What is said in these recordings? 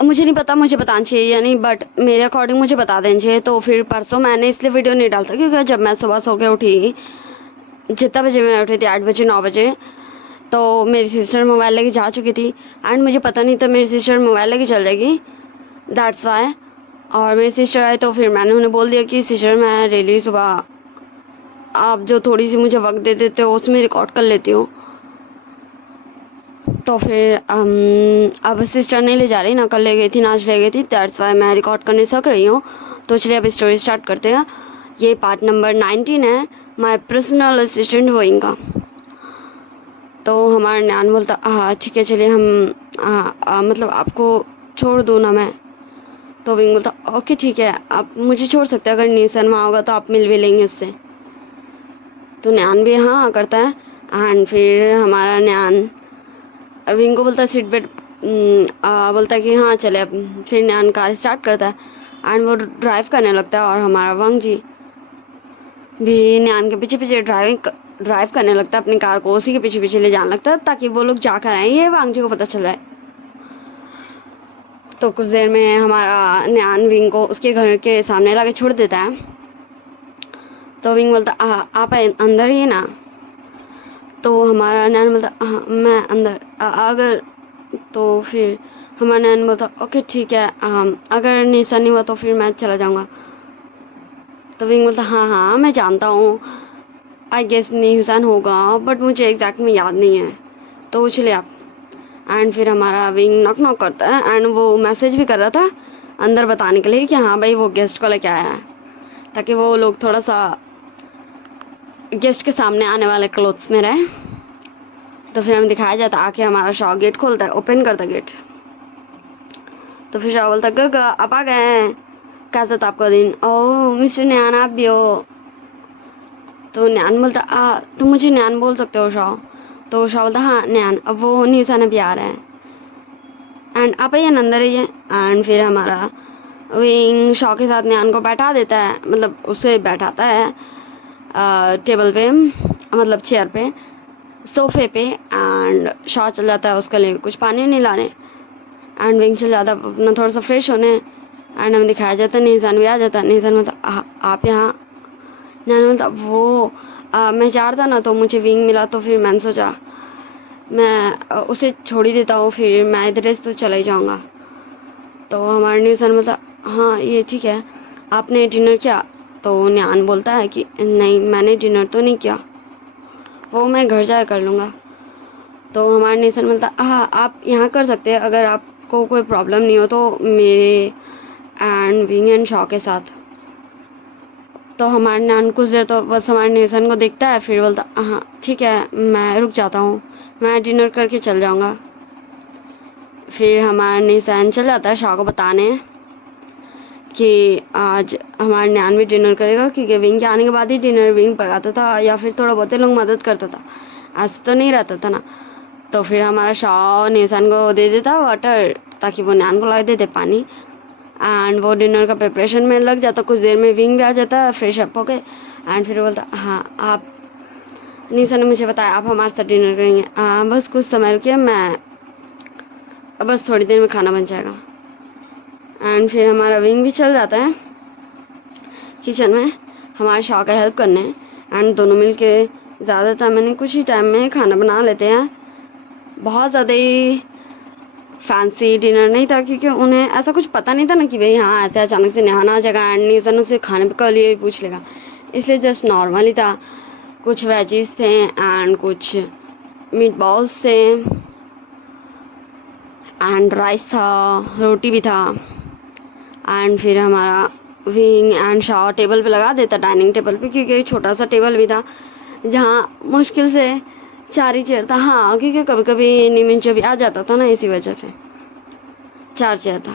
मुझे नहीं पता मुझे बताना चाहिए या नहीं, बट मेरे अकॉर्डिंग मुझे बता देना चाहिए। तो फिर परसों मैंने इसलिए वीडियो नहीं डालता क्योंकि जब मैं सुबह सो के उठी, जितना बजे मैं उठी थी 8 बजे 9 बजे, तो मेरी सिस्टर मोबाइल लेके जा चुकी थी एंड मुझे पता नहीं था मेरी सिस्टर मोबाइल लेके चल जाएगी, दैट्स वाई। और मेरी सिस्टर आई तो फिर मैंने उन्हें बोल दिया कि सिस्टर मैं रियली सुबह आप जो थोड़ी सी मुझे वक्त दे देते हो उसमें रिकॉर्ड कर लेती हूँ। तो फिर अब सिस्टर नहीं ले जा रही ना, कल ले गई थी ना आज ले गई थी, दैट्स वाई मैं रिकॉर्ड करने सक रही हूँ। तो चलिए अब स्टोरी स्टार्ट करते हैं। ये पार्ट नंबर 19 है, माई पर्सनल असिस्टेंट होइंग का। तो हमारा न्यान बोलता हाँ ठीक है चलिए हम मतलब आपको छोड़ दूँ ना मैं। तो विंग बोलता ओके ठीक है आप मुझे छोड़ सकते हैं, अगर न्यूसन वहाँ होगा तो आप मिल भी लेंगे उससे। तो न्यान भी हाँ करता है एंड फिर हमारा न्यान विंग को बोलता है सीट बेल्ट, बोलता है कि हाँ चले अब। फिर न्यान कार स्टार्ट करता है एंड वो ड्राइव करने लगता है और हमारा वांग जी भी न्यान के पीछे पीछे ड्राइव करने लगता है, अपनी कार को उसी के पीछे पीछे ले जाने लगता है ताकि वो लोग जाकर आए, ये वांग जी को पता चल जाए। तो कुछ देर में हमारा न्यान विंग को उसके घर के सामने लाके छोड़ देता है। तो विंग बोलता आप अंदर ही है ना। तो हमारा न्यान बोलता हाँ मैं अंदर अगर, तो फिर हमारा न्यान बोलता ओके ठीक है अगर निशा नहीं हुआ तो फिर मैं चला जाऊँगा। तो विंग बोलता हाँ हाँ मैं जानता हूँ, आई गेस निशान होगा बट मुझे एग्जैक्ट में याद नहीं है, तो चलिए आप। एंड फिर हमारा विंग नॉक नॉक करता है एंड वो मैसेज भी कर रहा था अंदर बताने के लिए कि हाँ भाई वो गेस्ट को लेके आया है, ताकि वो लोग थोड़ा सा गेस्ट के सामने आने वाले क्लोथ्स में रहे। तो फिर हमें दिखाया जाता आके हमारा शॉ गेट खोलता है, ओपन करता गेट। तो फिर शॉ बोलता गगा आप आ गए हैं, कैसा था आपका दिन? ओह मिस्टर न्यान आप भी हो। तो न्यान बोलता तुम मुझे न्यान बोल सकते हो शॉ। तो शॉ बोलता हाँ न्यान, अब वो निशान भी आ रहा है एंड आप आइए अंदर आइए। एंड फिर हमारा विंग शॉ के साथ न्यान को बैठा देता है, मतलब उसे बैठाता है टेबल पे, मतलब चेयर पे, सोफे पे। एंड शॉ चल जाता है उसके लिए कुछ पानी नहीं लाने एंड विंग चल जाता है अपना थोड़ा सा फ्रेश होने। एंड हमें दिखाया जाता है निशान भी आ जाता है। निशान बोलता आप यहाँ? न्यान बोलता वो मैं जा रहा था ना तो मुझे विंग मिला तो फिर मैंने सोचा मैं उसे छोड़ ही देता हूँ, फिर मैं इधर से तो चला ही जाऊँगा। तो हमारे निशान बोलता हाँ ये ठीक है आपने डिनर किया? तो न्यान बोलता है कि नहीं मैंने डिनर तो नहीं किया, वो मैं घर जाकर कर लूँगा। तो हमारे निशान बोलता हाँ आप यहाँ कर सकते हैं अगर आपको कोई प्रॉब्लम नहीं हो तो मेरे एंड विंग एंड शॉ के साथ। तो हमारे न्यान कुछ देर तो बस हमारे निशान को देखता है, फिर बोलता हाँ ठीक है मैं रुक जाता हूँ, मैं डिनर करके चल जाऊँगा। फिर हमारा निशान चल जाता है शॉ को बताने कि आज हमारा न्यान भी डिनर करेगा, क्योंकि विंग के आने के बाद ही डिनर विंग पकाता था या फिर थोड़ा बहुत लोग मदद करता था, ऐसा तो नहीं रहता था ना। तो फिर हमारा शॉ निशान को दे देता वाटर ताकि वो न्यान को ला दे दे पानी एंड वो डिनर का प्रिपरेशन में लग जाता। कुछ देर में विंग भी आ जाता है फ्रेश अप होके एंड फिर बोलता हाँ आप निशान ने मुझे बताया आप हमारे साथ डिनर करेंगे, बस कुछ समय रुकिए मैं बस थोड़ी देर में खाना बन जाएगा। एंड फिर हमारा विंग भी चल जाता है किचन में हमारे शॉ का हेल्प करने एंड दोनों मिलके ज़्यादातर मैंने कुछ ही टाइम में खाना बना लेते हैं। बहुत ज़्यादा ही फैंसी डिनर नहीं था क्योंकि उन्हें ऐसा कुछ पता नहीं था ना कि भाई हाँ ऐसे अचानक से नहाना आ जाएगा एंड न्यूसन उसे खाने के लिए पूछ लेगा, इसलिए जस्ट नॉर्मल ही था। कुछ वेजीज थे एंड कुछ मीट बॉल्स थे एंड राइस था, रोटी भी था। एंड फिर हमारा विंग एंड शॉ टेबल पे लगा देता डाइनिंग टेबल पे, क्योंकि छोटा सा टेबल भी था जहाँ मुश्किल से 4 ही चेयर था। हाँ क्योंकि कभी कभी निमिन जो भी आ जाता था ना, इसी वजह से 4 चेयर था।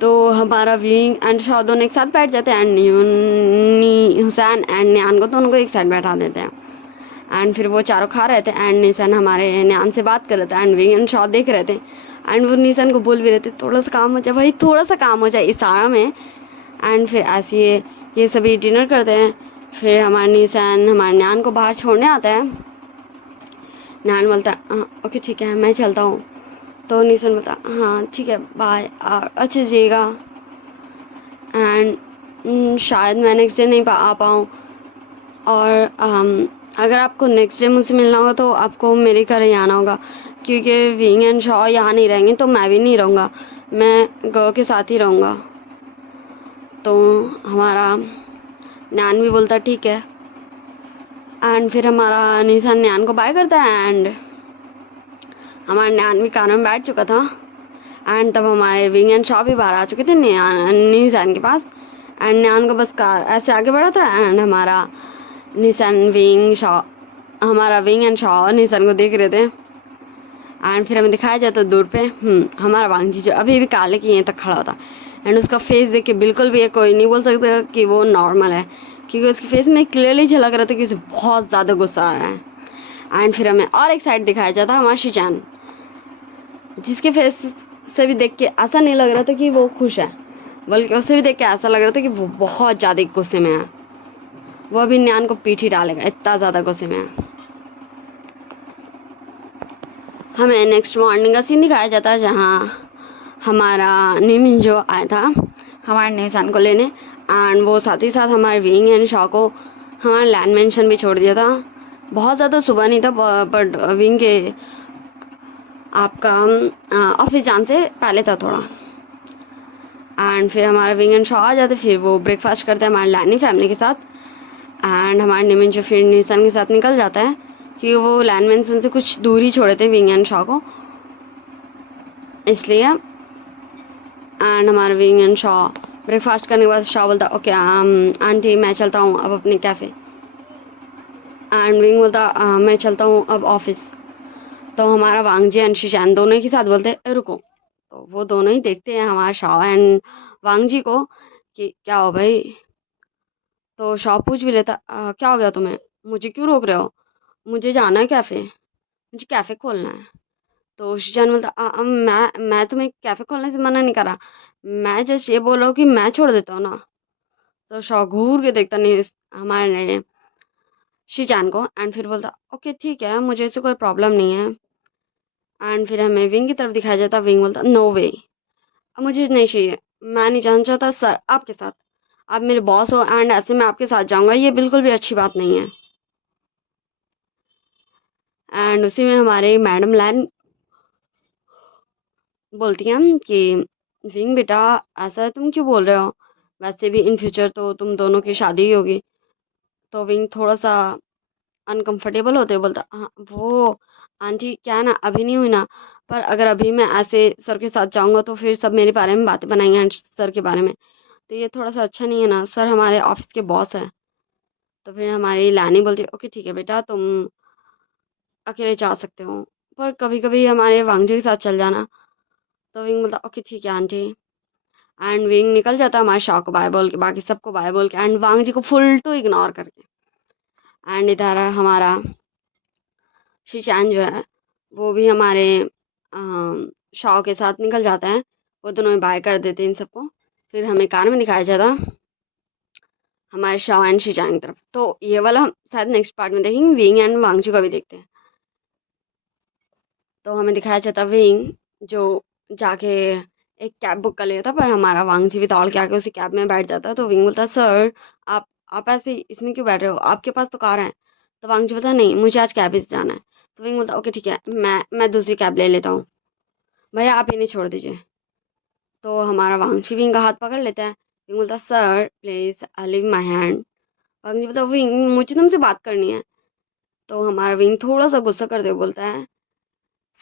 तो हमारा विंग एंड शॉ दोनों एक साथ बैठ जाते हैं एंड हुसैन एंड न्यान को दोनों को एक साइड बैठा देते हैं एंड फिर वो चारों खा रहे थे एंड निशान हमारे न्यान से बात कर रहे थे एंड विंग एंड शॉ देख रहे थे एंड वो निशान को बोल भी रहे थे थोड़ा सा काम हो जाए भाई, थोड़ा सा काम हो जाए इस सारा में। एंड फिर ऐसे ये सभी डिनर करते हैं। फिर हमारे निशान हमारे न्यान को बाहर छोड़ने आता है। न्यान बोलता है ओके ठीक है मैं चलता हूँ। तो निशन बोलता हाँ ठीक है बाय, और अच्छे से जाइएगा, एंड शायद मैं नेक्स्ट डे नहीं आ पाऊँ, और अगर आपको नेक्स्ट डे मुझसे मिलना होगा तो आपको मेरे घर ही आना होगा, क्योंकि विंग एंड शॉ यहाँ नहीं रहेंगे तो मैं भी नहीं रहूँगा, मैं गर्ल के साथ ही रहूँगा। तो हमारा नैन भी बोलता ठीक है, एंड फिर हमारा निशान नैन को बाय करता है, एंड हमारा नैन भी कार में बैठ चुका था, एंड तब हमारे विंग एंड शॉ भी बाहर आ चुके थे निशान के पास, एंड नैन को बस कार ऐसे आगे बढ़ा था, एंड हमारा हमारा विंग एंड शॉ निशान को देख रहे थे, एंड फिर हमें दिखाया जाता दूर पे हमारा वांगजी जो अभी भी काले की तक खड़ा होता, एंड उसका फेस देख के बिल्कुल भी कोई नहीं बोल सकता कि वो नॉर्मल है, क्योंकि उसके फेस में क्लियरली झलक रहा था कि उसे बहुत ज़्यादा गुस्सा आ रहा है। एंड फिर हमें और एक साइड दिखाया जाता हमारा शिचान, जिसके फेस से भी देख के ऐसा नहीं लग रहा था कि वो खुश है, बल्कि उससे भी देख के ऐसा लग रहा था कि वो बहुत ज़्यादा गुस्से में है, वो अभी न्यान को पीठ ही डालेगा, इतना ज़्यादा गुस्से में है। हमें नेक्स्ट मॉर्निंग का सीन दिखाया जाता है, जहाँ हमारा निमिन जो आया था हमारे निशान को लेने, एंड वो साथ ही साथ हमारे विंग एंड शॉ को हमारा लैंड मेंशन भी छोड़ दिया था। बहुत ज़्यादा सुबह नहीं था, बट विंग के आपका ऑफिस जाने से पहले था थोड़ा। एंड फिर हमारा विंग एंड शॉ आ जाते, फिर वो ब्रेकफास्ट करते हैं हमारे लैनी फैमिली के साथ, एंड हमारे निमिन जो फिर निशान के साथ निकल जाता है, क्योंकि वो लैंड मेंशन से कुछ दूर ही छोड़े थे विंग एंड शॉ को, इसलिए। एंड हमारा विंग एंड शॉ ब्रेकफास्ट करने के बाद शॉ बोलता ओके आंटी मैं चलता हूँ अब अपने कैफ़े, एंड विंग बोलता मैं चलता हूँ अब ऑफिस। तो हमारा वांगजी एंड शिचान दोनों के साथ बोलते रुको, तो वो दोनों ही देखते हैं हमारा शॉ एंड वांगजी को कि क्या हो भाई। तो शॉ पूछ भी लेता क्या हो गया तुम्हें, मुझे क्यों रोक रहे हो, मुझे जाना है कैफ़े, मुझे कैफ़े खोलना है। तो शिचान बोलता मैं तुम्हें कैफ़े खोलने से मना नहीं करा, मैं जस्ट ये बोल रहा हूँ कि मैं छोड़ देता हूँ ना। तो शॉ घूर के देखता नहीं हमारे शिचान को, एंड फिर बोलता ओके ठीक है मुझे इससे कोई प्रॉब्लम नहीं है। एंड फिर हमें विंग की तरफ दिखाया जाता, विंग बोलता नो वे, अब मुझे नहीं चाहिए, मैं नहीं जाना चाहता सर आपके साथ, आप मेरे बॉस हो एंड ऐसे मैं आपके साथ जाऊंगा, ये बिल्कुल भी अच्छी बात नहीं है। एंड उसी में हमारे मैडम लैन बोलती हैं कि विंग बेटा ऐसा तुम क्यों बोल रहे हो, वैसे भी इन फ्यूचर तो तुम दोनों की शादी ही होगी। तो विंग थोड़ा सा अनकंफर्टेबल होते हुए बोलता हाँ वो आंटी क्या है ना अभी नहीं हुई ना, पर अगर अभी मैं ऐसे सर के साथ जाऊंगा तो फिर सब मेरे बारे में बातें बनाएंगे सर के बारे में, तो ये थोड़ा सा अच्छा नहीं है ना, सर हमारे ऑफिस के बॉस है। तो फिर हमारी लानी बोलती है ओके ठीक है बेटा तुम अकेले जा सकते हो, पर कभी कभी हमारे वांगजी के साथ चल जाना। तो विंग बोलता ओके ठीक है आंटी, एंड विंग निकल जाता हमारे शाह को बाय बोल के, बाकी सबको बाय बोल के, एंड वांगजी को फुल टू इग्नोर करके। एंड इधर हमारा शिचान जो है वो भी हमारे शाह के साथ निकल जाता है, वो दोनों बाय कर देते हैं इन सबको। फिर हमें कार में दिखाया जाता हमारे शाह एंड शिचान की तरफ। तो ये वाला हम शायद नेक्स्ट पार्ट में देखेंगे, विंग एंड वांगजी का भी देखते हैं। तो हमें दिखाया जाता विंग जो जाके एक कैब बुक कर लिया था, पर हमारा वांगजी भी दौड़ के आके उसी कैब में बैठ जाता है। तो विंग बोलता सर आप ऐसे इसमें क्यों बैठ रहे हो, आपके पास तो कार है। तो वांगजी बोलता नहीं मुझे आज कैब से जाना है। तो विंग बोलता ओके ठीक है मैं दूसरी कैब ले लेता हूँ, भैया आप इन्हें छोड़ दीजिए। तो हमारा वांगजी विंग का हाथ पकड़ लेता है, विंग बोलता sir please leave my hand. वांगजी बोलता विंग मुझे तुमसे बात करनी है। तो हमारा विंग थोड़ा सा गुस्सा करते हुए बोलता है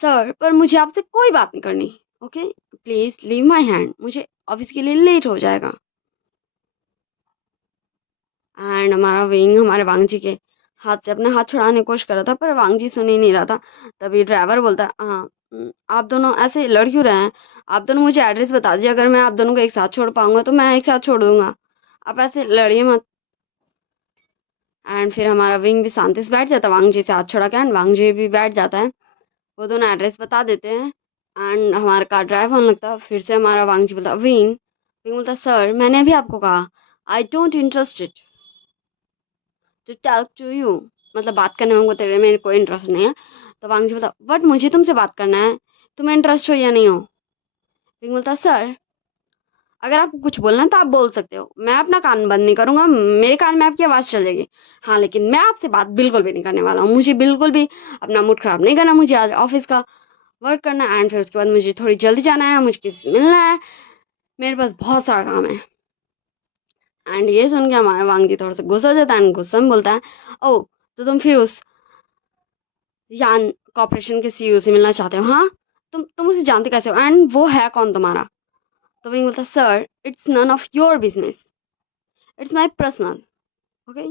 सर पर मुझे आपसे कोई बात नहीं करनी, okay please leave my hand, मुझे ऑफिस के लिए लेट हो जाएगा। एंड हमारा विंग हमारे वांगजी के हाथ से अपना हाथ छुड़ाने की कोशिश कर रहा था, पर वांगजी सुन ही नहीं रहा था। तभी ड्राइवर बोलता हाँ आप दोनों ऐसे लड़ क्यों रहे हैं, आप दोनों मुझे एड्रेस बता दीजिए, अगर मैं आप दोनों को एक साथ छोड़ पाऊंगा तो मैं एक साथ छोड़ दूंगा, आप ऐसे लड़िए मत। एंड फिर हमारा विंग भी शांति से बैठ जाता वांगजी से हाथ छुड़ा के, एंड वांगजी भी बैठ जाता है, वो दोनों एड्रेस बता देते हैं, एंड हमारा कार ड्राइव होने लगता। फिर से हमारा वांगजी बोलता विंग, विंग बोलता सर मैंने अभी आपको कहा I don't interested to talk to you, मतलब बात करने में तेरे में कोई इंटरेस्ट नहीं है। तो वांगजी बोलता बट मुझे तुमसे बात करना है, तुम्हें इंटरेस्ट हो या नहीं हो। विंग बोलता है सर अगर आपको कुछ बोलना है तो आप बोल सकते हो, मैं अपना कान बंद नहीं करूंगा, मेरे कान में आपकी आवाज़ चल जाएगी। हाँ लेकिन मैं आपसे बात बिल्कुल भी नहीं करने वाला हूँ, मुझे बिल्कुल भी अपना मूड खराब नहीं करना, मुझे आज ऑफिस का वर्क करना है एंड फिर उसके बाद मुझे थोड़ी जल्दी जाना है, मुझे किसी से मिलना है, मेरे पास बहुत सारा काम है। एंड ये सुन के हमारा वांग जी थोड़ा सा गुस्सा हो जाता है एंड गुस्सा में बोलता है ओ तो तुम फिर उस यान कॉर्पोरेशन के सीईओ से मिलना चाहते हो, हाँ तुम उसे जानते कैसे हो एंड वो है कौन तुम्हारा। तो विंग बोलता sir it's none of your business, it's my personal, okay.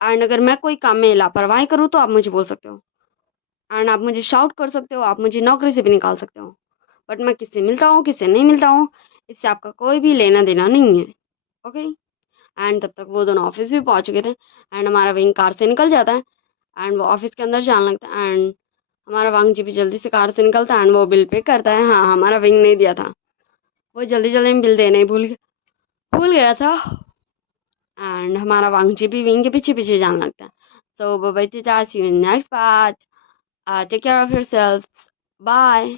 And अगर मैं कोई काम में लापरवाही करूँ तो आप मुझे बोल सकते हो एंड आप मुझे शाउट कर सकते हो, आप मुझे नौकरी से भी निकाल सकते हो, बट मैं किससे मिलता हूँ किससे नहीं मिलता हूँ इससे आपका कोई भी लेना देना नहीं है, ओके। एंड तब तक वो दोनों ऑफिस भी पहुंच चुके थे एंड हमारा विंग कार से निकल जाता है एंड वो ऑफिस के अंदर जाने लगता है एंड हमारा वांग जी भी जल्दी से कार से निकलता है एंड वो बिल पे करता है। हाँ हमारा विंग नहीं दिया था, वो जल्दी जल्दी में बिल देना ही भूल गया था एंड हमारा वांग जी भी विंग के पीछे पीछे जाने लगता है। So bye bye, see you in next part, take care of yourself, bye.